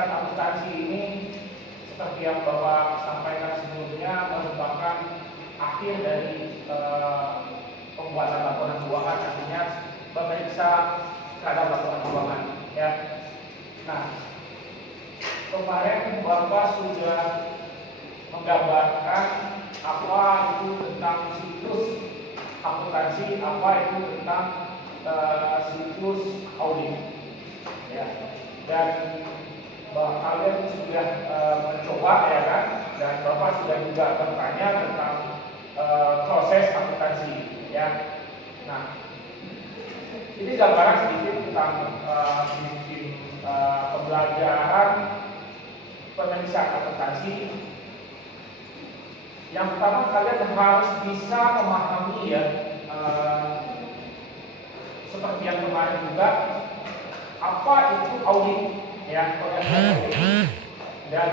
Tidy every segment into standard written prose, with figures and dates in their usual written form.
pemeriksaan akuntansi ini seperti yang Bapak sampaikan sebelumnya merupakan akhir dari pembuatan laporan keuangan, artinya memeriksa terhadap laporan keuangan. Ya. Nah, kemarin Bapak sudah menggambarkan apa itu tentang siklus akuntansi, apa itu tentang siklus audit. Ya. Dan kalian sudah mencoba, ya kan, dan Bapak sudah juga bertanya tentang proses akuntansi, ya. Nah, ini gambaran sedikit tentang pembelajaran pemeriksaan akuntansi. Yang pertama, kalian harus bisa memahami, ya, seperti yang kemarin juga, apa itu audit, ya, dan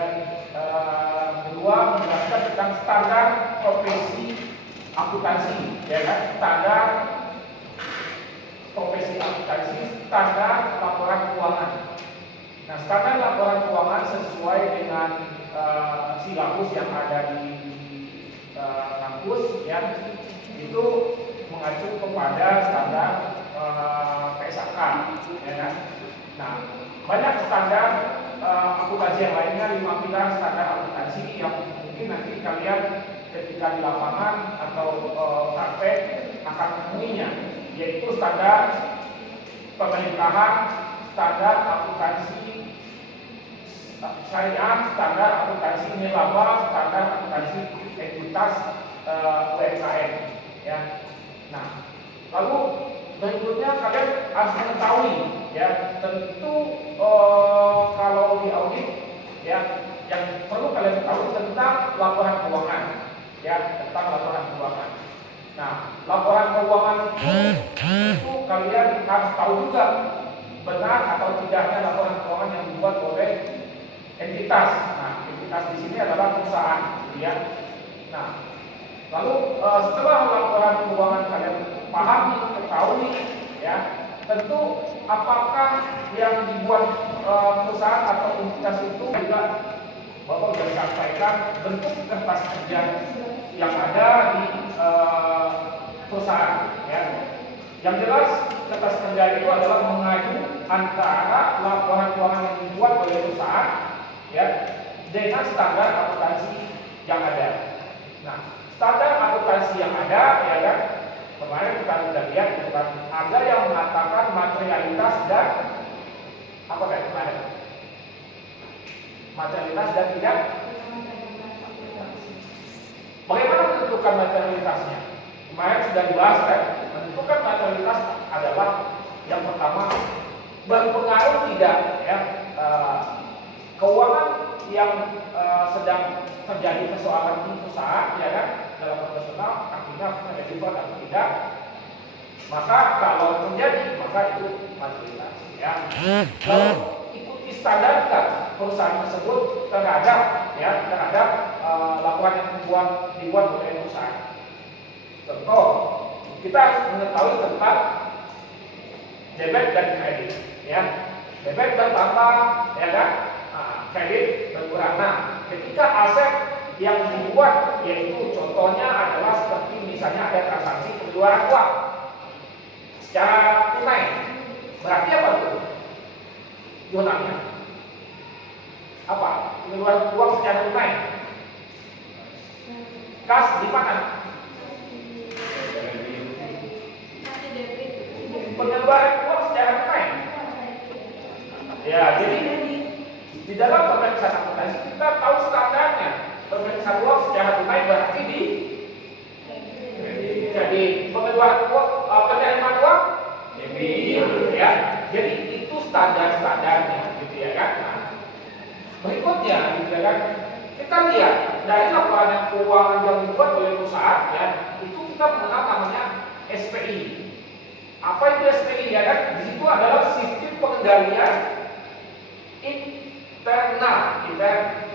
kedua, menjelaskan tentang standar profesi akuntansi, ya kan, standar profesi akuntansi, standar laporan keuangan. Nah, standar laporan keuangan sesuai dengan silabus yang ada di kampus, ya, itu mengacu kepada standar PSAK, ya kan. Nah, banyak standar akuntansi yang lainnya, 5 pilar standar akuntansi yang mungkin nanti kalian ketika di lapangan atau praktek akan menemuinya, yaitu standar pemerintahan, standar akuntansi syariah, standar akuntansi nirlaba, standar akuntansi ekuitas UMKM, ya. Nah, lalu berikutnya kalian harus mengetahui, ya, tentu kalau di audit, ya, yang perlu kalian tahu tentang laporan keuangan, ya, tentang laporan keuangan. Nah, laporan keuangan itu kalian harus tahu juga benar atau tidaknya laporan keuangan yang dibuat oleh entitas. Nah, entitas di sini adalah perusahaan, ya. Nah, lalu setelah laporan keuangan kalian pahami, ketahui, ya, tentu apakah yang dibuat perusahaan atau entitas itu juga Bapak sudah sampaikan bentuk kertas kerja yang ada di perusahaan, ya. Yang jelas kertas kerja itu adalah mengadu antara laporan keuangan yang dibuat oleh perusahaan, ya, dengan standar akuntansi yang ada. Nah, standar akuntansi yang ada, ya kan, kemarin kita sudah lihat, gitu kan, ada yang mengatakan materialitas dan apa tadi kemarin? Materialitas dan tidak. Bagaimana menentukan materialitasnya? Kemarin sudah dibahas, kan? Menentukan materialitas adalah yang pertama, berpengaruh tidak, ya, keuangan yang sedang terjadi persoalan di perusahaan, ya kan, dalam profesional, artinya manajemen atau tidak. Maka kalau terjadi, maka itu materialitas, ya. Lalu ikuti standar perusahaan tersebut terhadap, ya, terhadap laporan yang dibuat oleh perusahaan. Contoh, kita harus mengetahui tentang debit dan kredit, ya. Debit bertambah, ya kan, kredit berkurang. Nah, ketika aset yang dibuat, yaitu contohnya adalah seperti misalnya ada transaksi pengeluaran uang secara tunai, berarti apa itu? Jurnalnya apa? Pengeluaran uang secara tunai. Kas di mana? Pengeluaran uang secara tunai. Ya, jadi di dalam pemeriksaan akuntansi kita tahu standarnya. Pemeriksaan uang secara tunai berarti jadi pengeluaran uang, penerimaan uang, ya. Jadi itu standarnya, gitu, ya kan. Nah, berikutnya, gitu, ya kan, kita lihat dari laporan keuangan yang dibuat oleh perusahaan, ya, itu kita mengenal namanya SPI. Apa itu SPI, ya kan? Di situ adalah sistem pengendalian internal,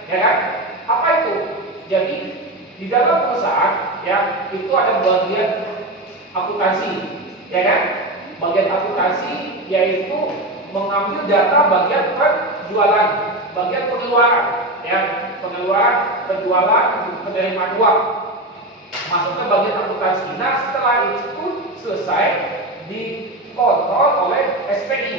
ya kan? Apa itu? Jadi di dalam perusahaan, ya, itu ada bagian akuntansi, ya kan? Bagian akuntansi yaitu mengambil data bagian penjualan, bagian pengeluaran, ya, pengeluaran, penjualan, penerimaan uang, masuk ke bagian akuntansi. Nah, setelah itu selesai dikontrol oleh SPI,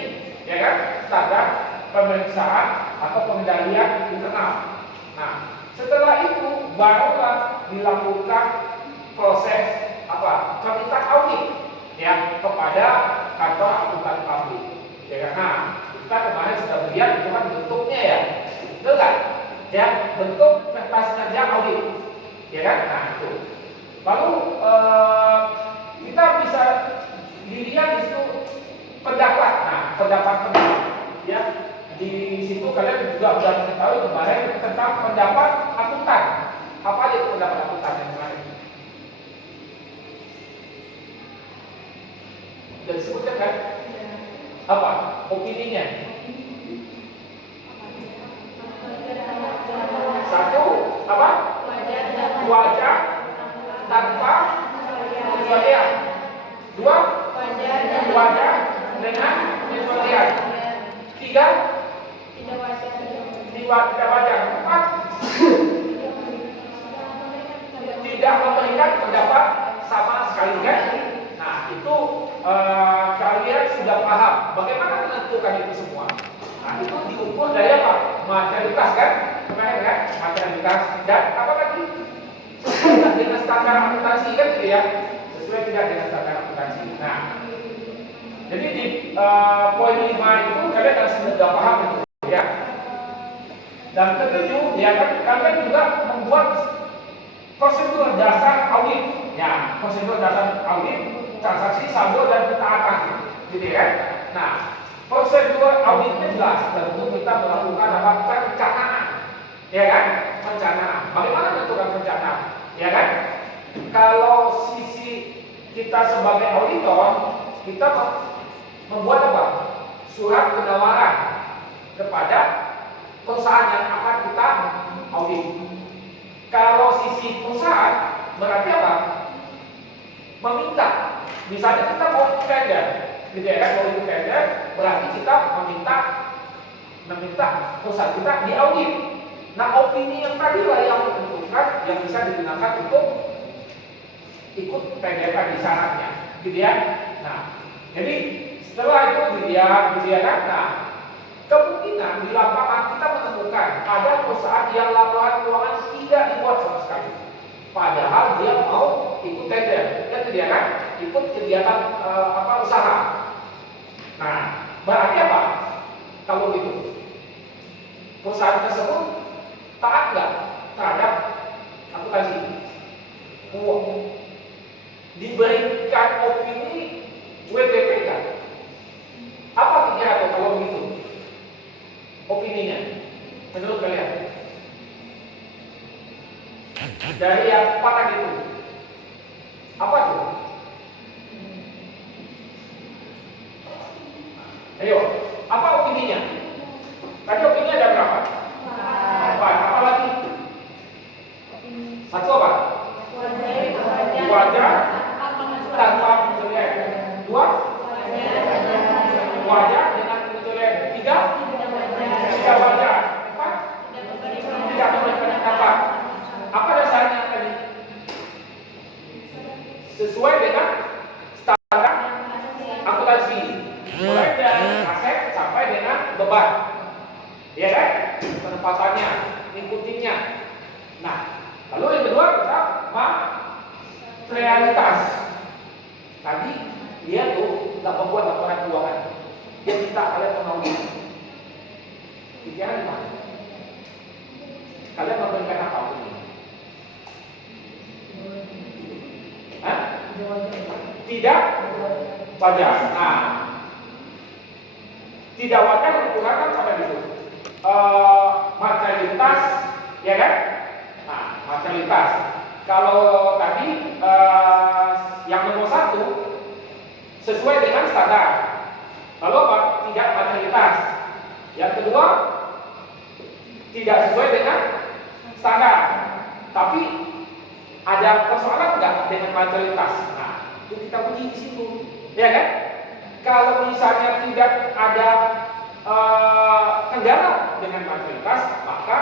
ya kan, standar pemeriksaan atau pengendalian internal. Nah, setelah itu barulah dilakukan proses apa? Permintaan audit, ya, kepada kantor akuntan publik. Ya, karena kita kemarin sudah melihat itu kan bentuknya, ya, betul kan? Ya, bentuk kertas kerja audit, ya kan? Nah, itu. Lalu kita bisa dilihat di situ pendapat. Nah, pendapat, ya, di situ kalian juga sudah mengetahui kemarin tentang pendapat akuntan. Apa aja itu pendapat akuntan yang kemarin? Sudah disebutkan kan? Apa? Opininya? Satu, apa? Wajar tanpa pengecualian. Dua, wajar dengan pengecualian. Tiga, tidak wajar. Empat, tidak memberikan pendapat sama sekali, kan? Nah, itu kalian sudah paham bagaimana menentukan itu semua. Nah, itu diukur dari apa? Materialitas, kan? Kemarin, kan? Materialitas dan apa lagi? Sesuai tidak dengan standar akuntansi, kan, gitu ya? Sesuai tidak dengan standar akuntansi. Nah, jadi di poin 5 itu kalian harus sudah paham itu, ya. Dan ketujuh, ya kan, kalian juga membuat prosedur dasar audit, ya, prosedur dasar audit, transaksi, saldo, dan ketaatan, gitu ya. Nah, prosedur auditnya jelas, tentu kita melakukan apa? Perencanaan, ya kan? Perencanaan. Bagaimana menentukan perencanaan, ya kan? Kalau sisi kita sebagai auditor, kita membuat apa? Surat penawaran kepada perusahaan yang akan kita audit. Kalau sisi perusahaan berarti apa? Meminta. Misalnya kita mau tender, gitu ya kan? Mau ikut tender, berarti kita meminta perusahaan kita diaudit. Nah, opini yang tadi lah yang menentukan yang bisa digunakan untuk ikut tender di syaratnya, gitu ya. Nah, jadi setelah itu dilihat, gitu ya kan? Nah, kemungkinan di lapangan kita menemukan ada perusahaan yang laporan keuangan tidak dibuat sama sekali, padahal dia mau ikut tender, kan, gitu ya kan? Ikut kegiatan usaha. Nah, berarti apa? Kalau gitu, perusahaan tersebut taat nggak terhadap akuntansi? Diberikan opini WTP nggak? Apa kira-kira kalau begitu? Opininya, menurut kalian? Dari yang patah itu, apa tuh? Ayo, apa opininya? Tadi opininya ada berapa? Empat. Apa lagi? Satu apa? Wajar tanpa pengecualian. Dua, wajar dengan pengecualian. Tiga, tidak wajar. Empat, tidak memberikan pendapat. Apa dasarnya tadi? Sesuai dengan standar akuntansi, mulai dari aset sampai dengan beban, ya kan? Penempatannya, ngikutinya. Nah, lalu yang kedua kita materialitas. Tadi dia tuh nggak membuat laporan keuangan, dia minta kalian mengaudit. Pikiran gimana? Kalian memberikan apa ini? Hah? Tidak wajar. Nah, tidak wajar menggunakan pada itu materialitas, ya kan? Nah, materialitas. Kalau tadi yang nomor satu sesuai dengan standar. Lalu apa? Tidak materialitas. Yang kedua tidak sesuai dengan standar. Tapi ada persoalan enggak dengan materialitas? Nah, itu kita uji di situ, ya kan? Kalau misalnya tidak ada kendala dengan materialitas, maka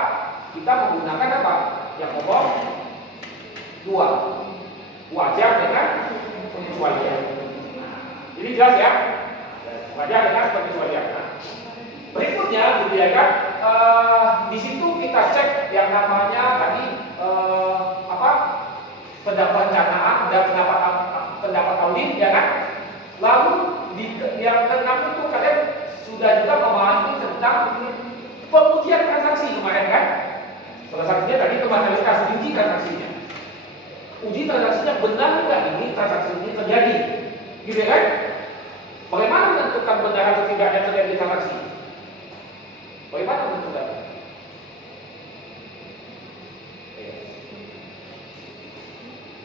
kita menggunakan apa? Yang nomor 2, wajar dengan pengecualian. Jadi jelas ya, wajar dengan pengecualian. Berikutnya, gitu ya kan, di situ kita cek yang namanya tadi pendapat canaan dan pendapat audit, ya kan. Lalu di yang keenam itu kalian sudah juga memahami tentang pengujian transaksi kemarin kan. Salah satunya tadi materialitas, uji transaksinya. Uji transaksinya benar nggak ini transaksi ini terjadi, gitu ya kan? Bagaimana menentukan benar atau tidaknya terjadi transaksi? Bagaimana menentukan?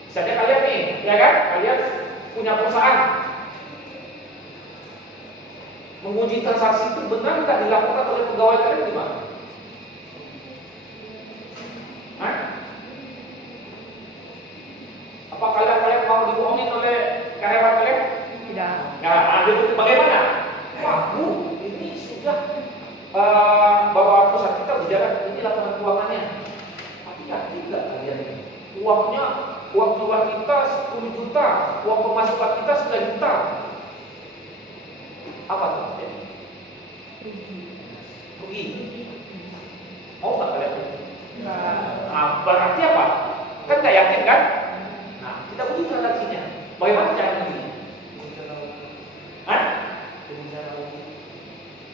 Misalnya kalian nih, ya kan? Kalian punya perusahaan, menguji transaksi itu benar nggak dilakukan oleh pegawai kalian gimana? Apa kalian mau dibohongin oleh karyawan kalian? Tidak. Nah, bagaimana? Wah, Bu, ini sudah bahwa perusahaan kita berjalan, ini laporan keuangannya. Tapi tidak kalian. Uang keluar kita 10 juta, uang pemasukan kita 9 juta. Apa tuh? Rugi. Mau nggak kalian? Nah, berarti apa? Kan nggak yakin kan? Nah, kita uji transaksinya. Bagaimana cara uji?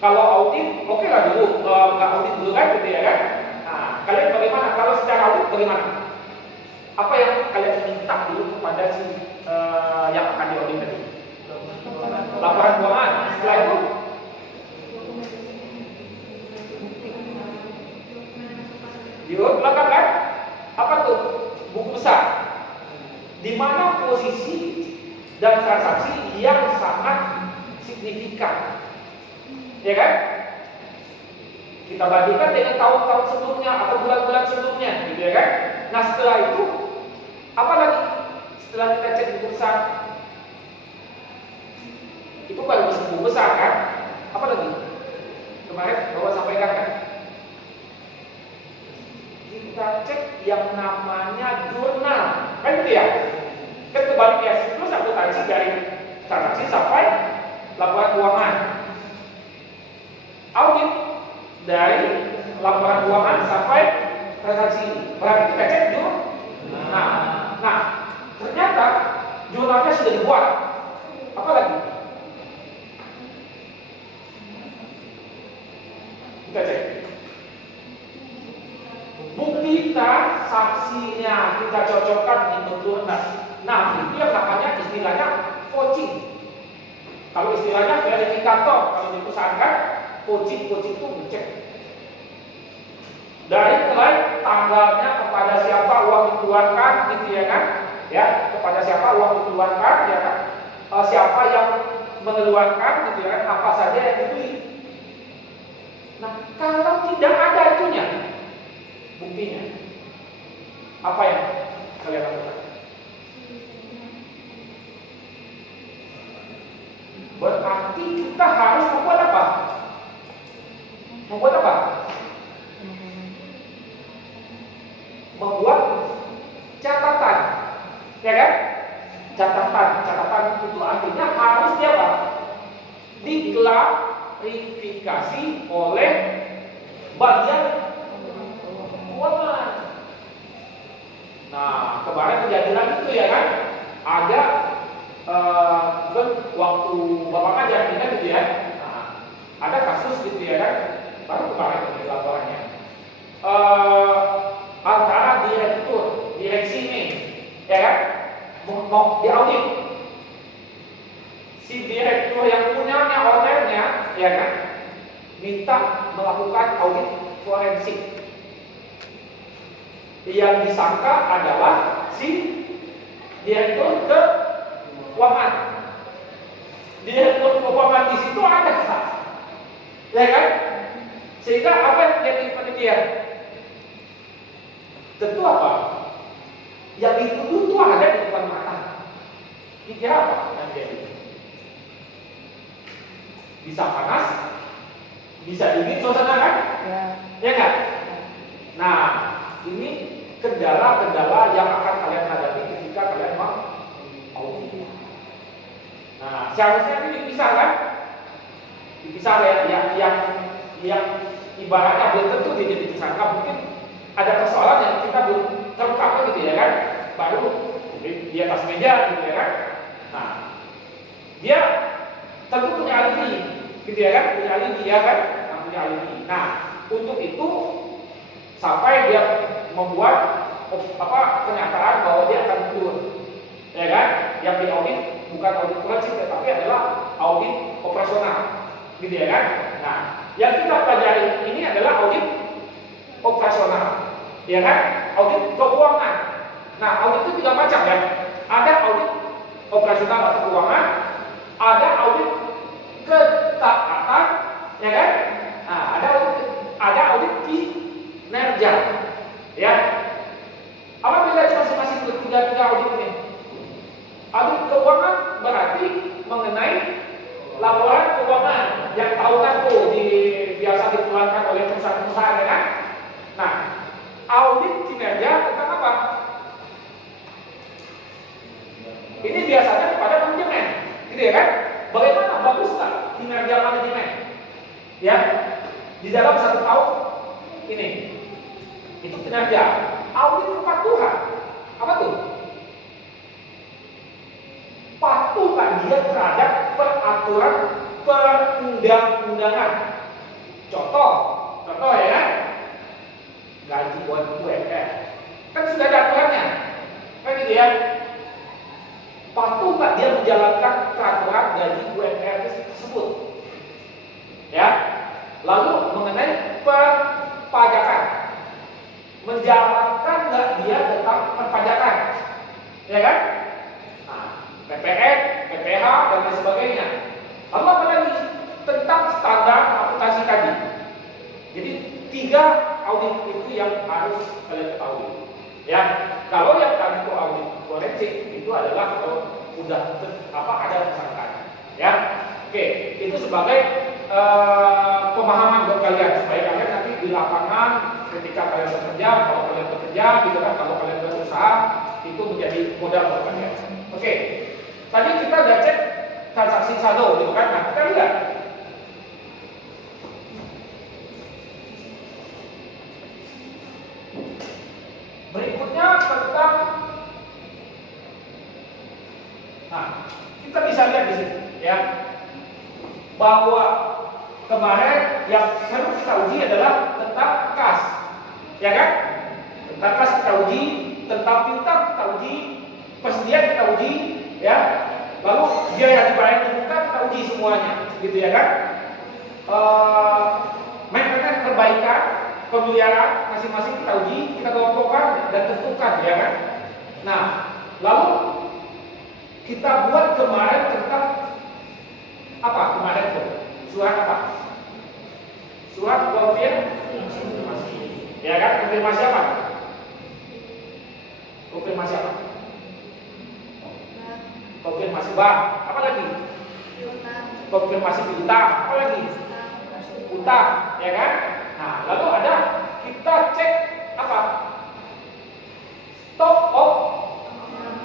Kalau audit, oke lah dulu, nggak audit dulu kan, gitu ya kan? Nah, kalian bagaimana? Kalau secara audit bagaimana? Apa yang kalian minta dulu kepada si yang akan diaudit tadi? Laporan keuangan. Setelah itu, di belakang kan? Apa tuh? Buku besar. Di mana posisi dan transaksi yang sangat signifikan, ya kan? Kita bandingkan dengan tahun-tahun sebelumnya atau bulan-bulan sebelumnya, gitu ya kan? Nah, setelah itu apa lagi? Setelah kita cek buku besar, itu baru buku besar kan? Apa lagi? Kemarin Bapak sampaikan kan? Kita cek yang namanya jurnal, kan gitu ya? Kan kebalik ya, siklus akuntansi dari transaksi sampai laporan keuangan. Audit dari laporan keuangan sampai transaksi. Berarti kita cek jurnal. Nah, ternyata jurnalnya sudah dibuat. Apa lagi? Kita cek. Bukti kita, saksinya kita cocokkan di jurnal. Nah, itu yang namanya istilahnya coaching. Kalau istilahnya verifikator, kalau di perusahaan kan, coaching itu ngecek. Dari mulai tanggalnya, kepada siapa uang dikeluarkan, gitu ya kan? Ya, kepada siapa uang dikeluarkan, ya kan? Siapa yang mengeluarkan, gitu ya kan? Apa saja yang dibeli. Nah, kalau tidak ada itunya, buktinya, apa yang kalian lakukan? Berarti kita harus membuat apa? Membuat apa? Membuat catatan, ya kan? Catatan itu artinya harus dia apa? Diklarifikasi oleh bagian keuangan. Nah, kemarin kejadian itu ya kan? Ada kan waktu Bapak ngajar ini kan gitu ya. Nah, ada kasus gitu ya kan? Baru kemarin ini laporannya. Antara direksi ini, ya kan? Mau diaudit. Si direktur yang punyanya, ownernya, ya kan? Minta melakukan audit forensik. Yang disangka adalah si direktur keuangan. Direktur keuangan di situ ada, ya kan? Sehingga apa yang jadi penelitian? Tentu apa? Yang dituduh itu ada di depan mata. Dikira apa yang jadi? Bisa panas, bisa dingin suasana kan? Ya. Ya nggak? Nah, ini kendala-kendala yang akan kalian hadapi ketika kalian mau audit. Nah, seharusnya ini dipisah kan? Dipisah ya, yang ibaratnya belum tentu dia jadi tersangka, mungkin ada persoalan yang kita belum terungkap gitu ya kan? Baru di atas meja gitu ya kan? Nah, dia tentu punya alibi, gitu ya kan? Punya alibi ya kan? Nah, punya alibi. Nah, untuk itu sampai dia membuat kenyataan bahwa dia akan mundur, ya kan? Yang diaudit bukan audit forensik, tetapi adalah audit operasional, gitu ya kan? Nah, yang kita pelajari ini adalah audit operasional, ya kan? Audit keuangan. Nah, audit itu tiga macam ya. Ada audit operasional atau keuangan, ada audit ketaatan, ya kan? Nah, ada audit kinerja, ya. Apa beda masing-masing tiga audit ini? Audit keuangan berarti mengenai laporan keuangan yang tahunan tuh biasa dikeluarkan oleh perusahaan-perusahaan, ya kan? Nah, audit kinerja tentang apa? Ini biasanya kepada manajemen, gitu ya kan? Bagaimana bagus nggak kinerja manajemen? Ya, di dalam 1 tahun ini itu kinerja. Audit kepatuhan, apa tuh? Patuh nggak dia terhadap peraturan perundang-undangan? Contoh ya kan? Gaji buat UMR, kan sudah ada aturannya, kan gitu ya? Patuh nggak dia menjalankan peraturan gaji UMR tersebut? Ya. Lalu mengenai perpajakan, menjalankan nggak dia tentang perpajakan, ya kan? Nah, PPN, PPH dan lain sebagainya. Lalu apa lagi tentang standar akuntansi tadi? Jadi 3 audit itu yang harus kalian ketahui. Ya, kalau yang tadi itu audit forensik itu adalah kalau udah ada tersangka. Ya, oke, itu sebagai pemahaman buat kalian supaya kalian nanti di lapangan ketika kalian bekerja, kalau kalian bekerja gitu kan, kalau kalian berusaha itu menjadi modal buat kalian. Oke, tadi kita udah cek transaksi saldo gitu kan, nah kita lihat berikutnya tentang, nah kita bisa lihat di sini ya bahwa kemarin yang harus kita uji adalah tentang kas, ya kan? Tentang kas kita uji, tentang piutang kita uji, persediaan kita uji, ya. Lalu biaya dibayar dibuka kita uji semuanya, gitu ya kan? Maintenance perbaikan, pemeliharaan masing-masing kita uji, kita kelompokkan dan tentukan, ya kan? Nah, lalu kita buat kemarin tentang apa kemarin tuh? Surat apa? Surat konfirmasi. Ya kan? Konfirmasi apa? Konfirmasi apa? Konfirmasi bank. Apa lagi? Konfirmasi piutang. Apa lagi? Utang. Ya kan? Nah, lalu ada kita cek apa? Stock of.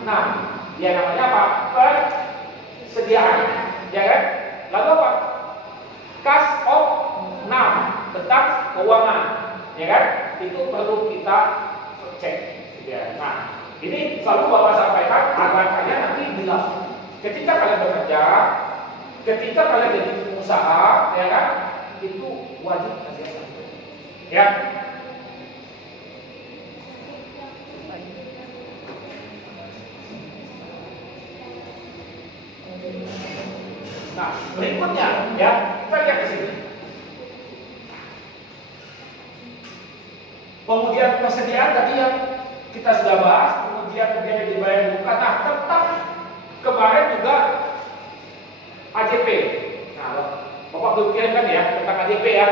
Nah, ya namanya apa? Persediaan. Ya kan? Lalu apa? Kas of 6 tentang keuangan, ya kan? Itu perlu kita cek, ya. Nah, ini selalu Bapak sampaikan agar kalian nanti bilang ketika kalian bekerja, ketika kalian jadi pengusaha, ya kan? Itu wajib kasih ya. Nah, berikutnya ya, kita lihat di sini. Kemudian persediaan tadi yang kita sudah bahas, kemudian biaya dibayar bukan. Nah, tentang kemarin juga AJP. Nah, Bapak belum kirimkan ya tentang AJP ya.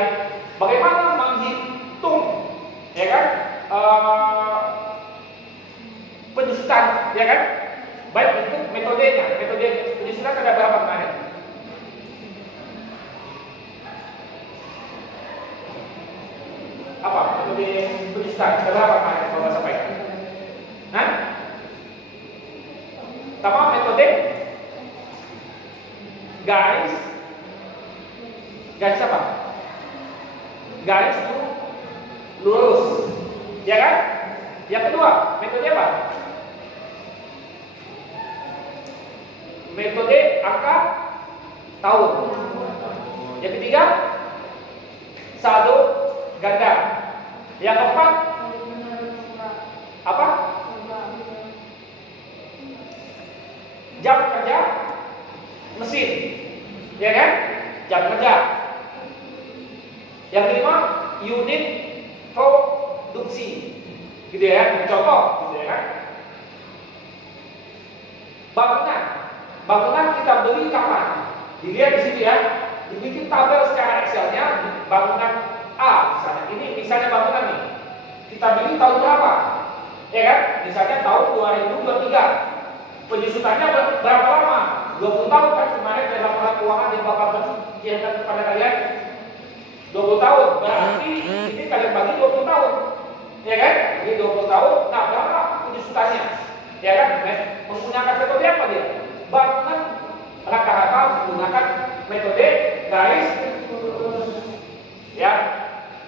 Bagaimana menghitung, ya kan? Penyusutan, ya kan? Baik itu metode penyusutan ada berapa kemarin? penyusutan. Berapa kemarin Bapak sampaikan? Hah? Pertama metode garis apa? Garis lurus, ya kan? Yang kedua, metode apa? Metode angka tahun. Yang ketiga, saldo ganda. Yang keempat, apa? Jam kerja mesin, ya kan? Jam kerja. Yang kelima, unit produksi, gitu ya. Contoh, gitu ya kan? Bangunan kita beli kapan? Dilihat di sini ya. Dibikin tabel secara Excelnya. Bangunan A, misalnya. Ini misalnya bangunan nih. Kita beli tahun berapa? Ya kan? Misalnya tahun 2023. Penyusutannya berapa lama? 20 tahun kan kemarin dalam laporan keuangan yang Bapak kirimkan kepada kalian. 20 tahun. Berarti ini kalian bagi 20 tahun. Ya kan? Jadi 20 tahun. Nah, berapa penyusutannya? Ya kan? Menggunakan metode apa dia? Bangunan rata-rata menggunakan metode garis lurus. Ya.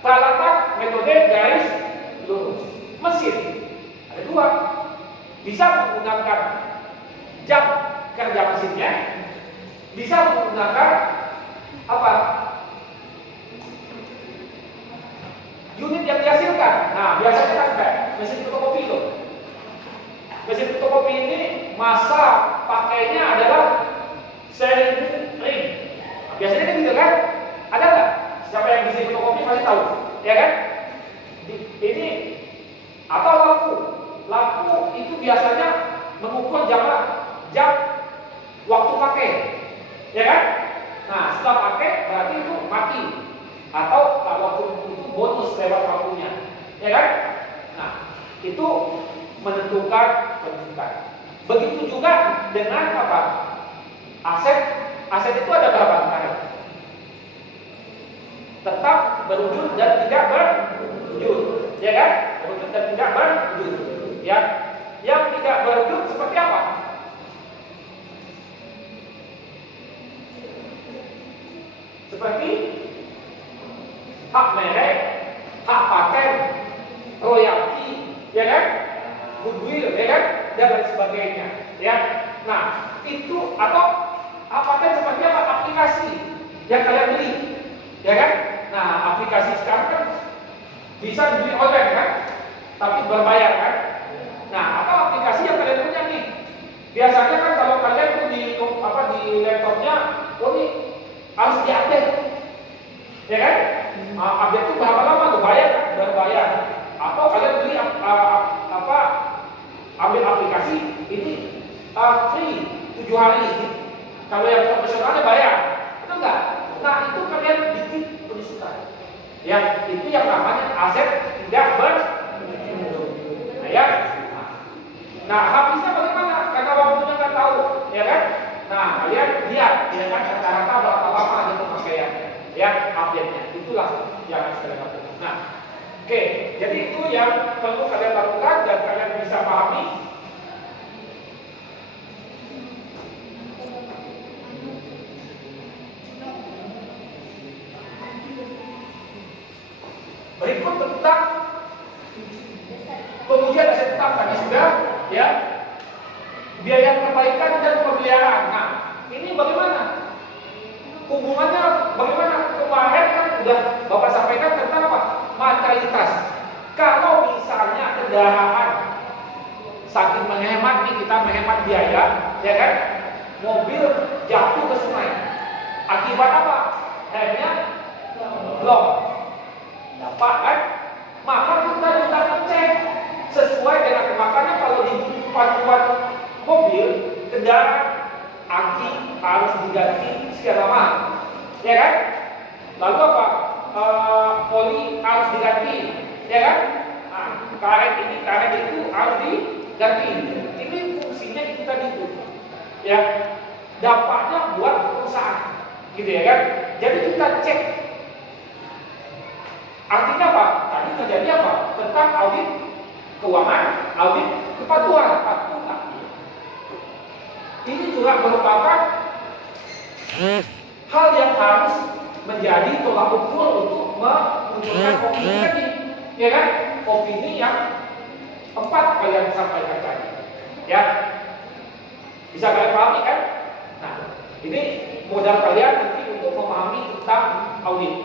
Peralatan metode garis lurus. Mesin ada dua. Bisa menggunakan jam kerja mesinnya, bisa menggunakan apa? Unit yang dihasilkan. Nah, biasanya kan kayak mesin fotokopi itu. Mesin fotokopi ini masa pakainya adalah seri ring. Nah, biasanya kan gitu kan? Ada nggak? Siapa yang mesin fotokopi pasti tahu, ya kan? Ini atau lampu itu biasanya mengukur jam waktu pakai, ya kan? Nah, setelah pakai berarti itu mati, atau waktu itu bonus lewat lampunya, ya kan? Nah, itu menentukan penyusutan. Begitu juga dengan apa? Aset itu ada berapa kemarin? Tetap berwujud dan tidak berwujud, ya kan? Berwujud dan tidak berwujud, ya. Yang tidak berwujud seperti apa? Seperti hak merek, hak paten, royalti, ya kan? Goodwill, ya kan? Dan lain sebagainya, ya. Nah, itu atau paten seperti apa? Aplikasi yang kalian beli, ya kan? Nah, aplikasi sekarang kan bisa dibeli online kan? Tapi berbayar kan? Nah, atau aplikasi yang kalian punya nih. Biasanya kan kalau kalian tuh di laptopnya, ini harus diupdate, ya kan? Update itu berapa lama tuh? Bayar kan? Berbayar. Atau kalian beli ambil aplikasi ini free 7 hari. Kalau yang profesionalnya bayar, itu enggak. Nah, itu kalian bikin penyusutan. Ya, itu yang namanya aset tidak berwujud. Nah, ya. Nah, habisnya bagaimana? Karena waktunya nggak tahu, ya kan? Nah, kalian lihat, ya kan, rata-rata berapa lama gitu pemakaiannya, ya, update-nya. Itulah yang harus kalian lakukan. Nah, oke, jadi itu yang perlu kalian lakukan dan kalian bisa pahami. Berikut tentang pengujian aset tetap tadi sudah, ya. Biaya perbaikan dan pemeliharaan. Nah, ini bagaimana? Hubungannya bagaimana? Kemarin kan sudah Bapak sampaikan tentang apa? Materialitas. Kalau misalnya kendaraan saking menghemat nih, kita menghemat biaya, ya kan? Mobil jatuh ke sungai. Akibat apa? Remnya blok. Dapat kan? Maka kita juga cek sesuai dengan makanya kalau di panduan mobil, kendaraan, aki harus diganti sekian lama, ya kan? Lalu apa? Oli harus diganti, ya kan? Nah, karet itu harus diganti. Ini fungsinya kita gitu, ya. Dampaknya buat perusahaan, gitu ya kan? Jadi kita cek. Artinya apa? Tadi nanti terjadi apa? Tentang audit keuangan, audit kepatuhan. Ini juga merupakan hal yang harus menjadi tolak ukur untuk menunjukkan opini tadi, ya kan? Opini yang tepat kalian sampaikan tadi, ya. Bisa kalian pahami kan? Nah, ini modal kalian nanti untuk memahami tentang audit,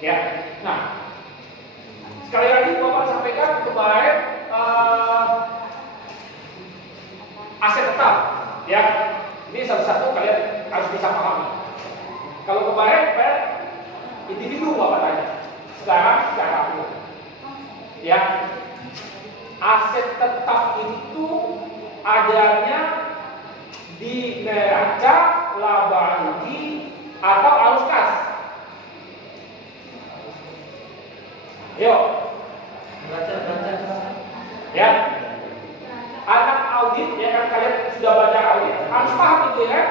ya. Nah, sekali lagi Bapak sampaikan kemarin aset tetap, ya. Ini satu-satu kalian harus bisa pahami. Kalau kemarin individu Bapak tanya, sekarang secara umum, ya. Aset tetap itu adanya di neraca, laba rugi, atau arus kas. Yuk, ya. Anak audit, ya kan, kalian sudah belajar audit, harus paham itu, ya.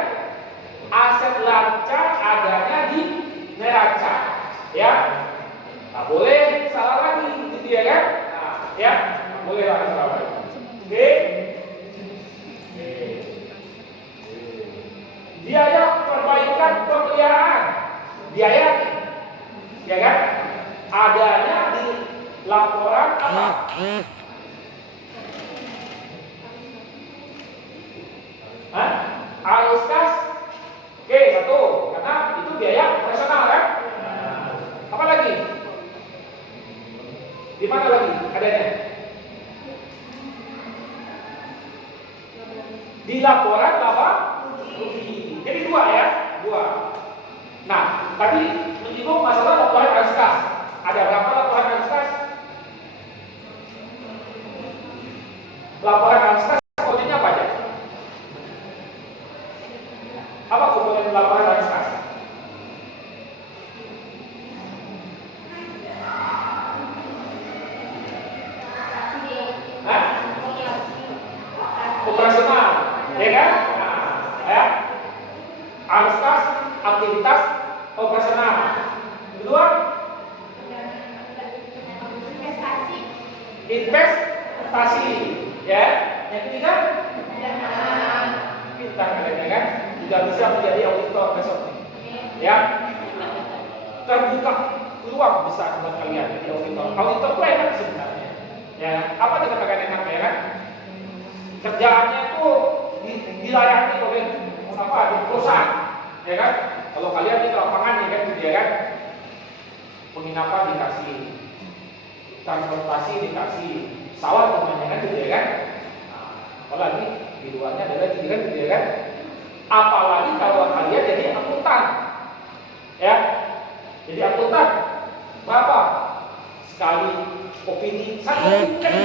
Aset lancar adanya di neraca, ya. Nggak boleh salah lagi, gitu ya kan? Nah, ya, nggak boleh salah lagi. Oke. Biaya perbaikan pemeliharaan, biaya, ya kan? Adanya di laporan apa? Arus kas. Oke, satu, karena itu biaya operasional, kan? Apa lagi? Di mana lagi adanya? Di laporan laba rugi. Jadi dua, ya, dua. Nah, tadi menyinggung masalah laporan arus kas. Ada berapa laporan arus kas? Laporan arus kas komponennya apa aja? Apa komponen laporan arus kas? Operasional, ya kan? Nah, ya. Arus kas, aktivitas operasional. Kedua, investasi, ya. Yang ketiga, pintar kalian, kan? Tidak bisa menjadi auditor besok, ya. Terbuka peluang besar buat kalian jadi auditor. Auditor itu enak sebenarnya, ya. Apa dikatakan enak, ya kan? Kerjaannya itu dilayani oleh apa? Di perusahaan, ya kan? Kalau kalian di lapangan, ya kan, gitu, ya kan? Penginapan dikasih, transportasi dikasih, pesawat namanya, kan, gitu, ya kan? Nah, apalagi di luarnya adalah gitu, kan, gitu, ya kan? Apalagi kalau kalian jadi akuntan, ya. Jadi akuntan berapa? Sekali opini satu opini, kan?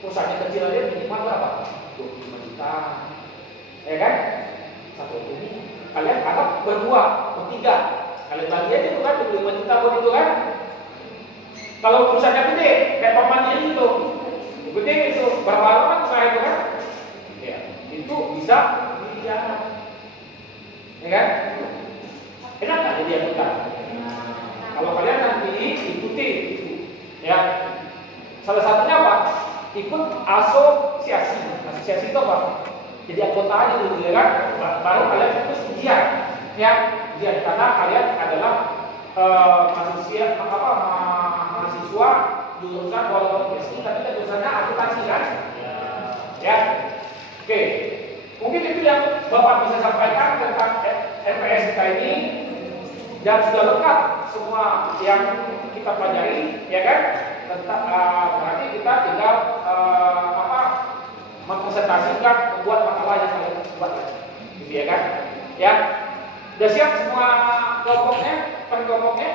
Perusahaan kecil aja minimal berapa? 25 juta, ya kan? Satu opini. Kalian anggap berdua, bertiga, kalian bagi aja itu, kan, 25 juta buat itu, kan? Kalau perusahaannya gede, kayak Pak Mandiri itu, gede itu, berapa lama usaha itu, kan? Ya, itu bisa miliaran, ya kan? Enak nggak jadi akuntan? Kalau kalian nanti ikuti, ya. Salah satunya apa? Ikut asosiasi. Asosiasi itu apa? Jadi anggota aja dulu, ya kan? Baru kalian terus ujian, ya. Ujian karena kalian adalah mahasiswa jurusan walaupun PSI, tapi kan jurusannya akuntansi, kan? Ya. Oke. Mungkin itu yang Bapak bisa sampaikan tentang MPS kita ini, dan sudah lengkap semua yang kita pelajari, ya kan? Tentang berarti kita tinggal mempresentasikan, membuat makalah yang kalian buat, gitu, ya kan? Ya, udah siap semua kelompoknya, per kelompoknya?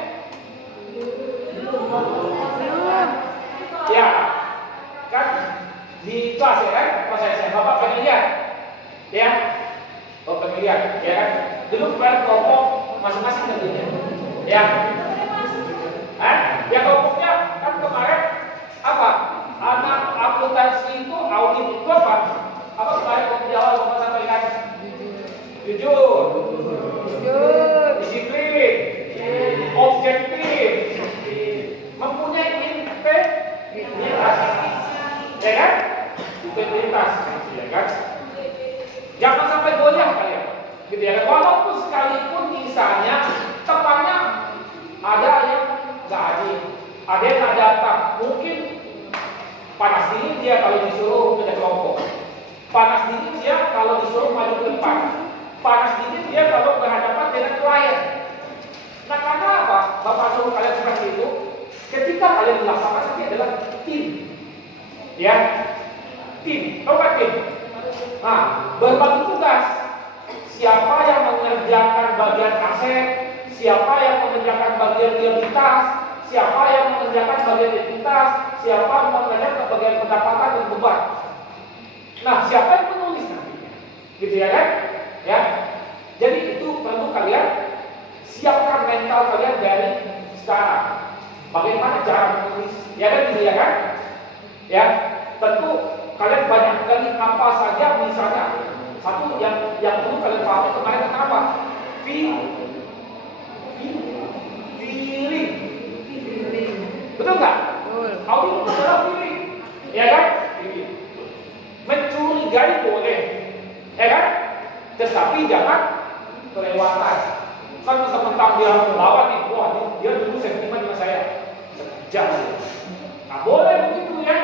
Ya, kan di kelas, ya kan? Pas saya Bapak pengen lihat, ya? Oh, pengen lihat, ya kan? Dulu per kelompok masing-masing tentunya, ya. Ya, kelompoknya kan kemarin apa? Anak akuntansi itu audit itu apa? Apa kemarin waktu di awal Bapak sampaikan? Jujur, disiplin, objektif, mempunyai integritas, gitu ya kan? Jangan sampai goyah kalian, gitu ya kan? Walaupun sekalipun misalnya temannya ada yang nggak hadir, ada yang nggak datang, mungkin panas dingin dia kalau disuruh ke kelompok, panas dingin dia kalau disuruh maju ke depan, panas dingin dia kalau berhadapan dengan klien. Nah, karena apa? Bapak suruh kalian seperti itu. Ketika kalian melaksanakan ini adalah tim, ya, tim. Tahu nggak tim? Nah, berbagi tugas. Siapa yang mengerjakan bagian aset, siapa yang mengerjakan bagian liabilitas, siapa yang mengerjakan bagian ekuitas, siapa yang mengerjakan bagian pendapatan dan beban. Nah, siapa yang menulis nantinya? Gitu ya kan? Ya. Jadi itu perlu kalian siapkan mental kalian dari sekarang. Bagaimana cara menulis? Ya kan gitu ya kan? Ya, tentu kalian banyak kali apa saja misalnya. Satu yang perlu kalian pahami kemarin apa? Feeling. Betul nggak? Audit itu adalah feeling, ya kan? Feeling. Mencurigai boleh, ya kan? Tetapi jangan kelewatan. Kan mentang-mentang dia melawan nih, wah dia dulu sentimen dengan saya, sekejap. Nah boleh begitu ya,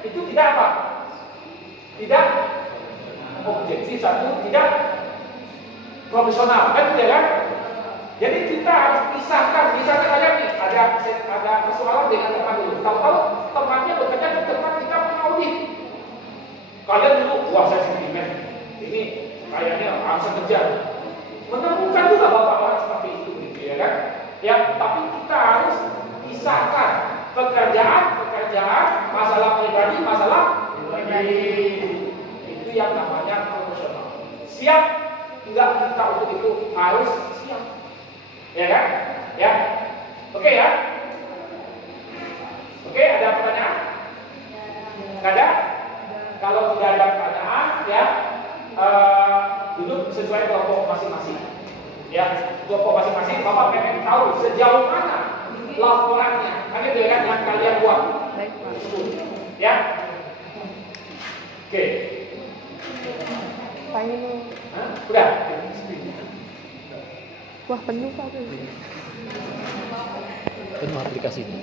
itu tidak apa? Tidak objektif, satu tidak profesional, kan tidak kan? Jadi kita harus pisahkan. Misalnya kalian nih ada persoalan dengan teman dulu, tahu-tahu temannya bekerja di tempat kita mengaudit. Kalian dulu, wah saya sentimen, ini kayaknya harus kejar. Menemukan juga bapak-bapak seperti itu, gitu ya kan? Ya, tapi kita harus pisahkan pekerjaan, masalah pribadi, masalah pribadi. Itu yang namanya profesional. Siap? Enggak, kita untuk itu harus siap. Ya kan? Ya. Oke ya? Oke, ada pertanyaan? Nggak ada? Kalau tidak ada pertanyaan, ya. Duduk sesuai kelompok masing-masing. Ya, kelompok masing-masing. Bapak pengen tahu sejauh mana laporannya. Kan itu ya kan yang kalian buat. Baik, Pak. Ya. Oke. Pak ini. Hah? Udah. Wah, penuh Pak. Penuh aplikasinya.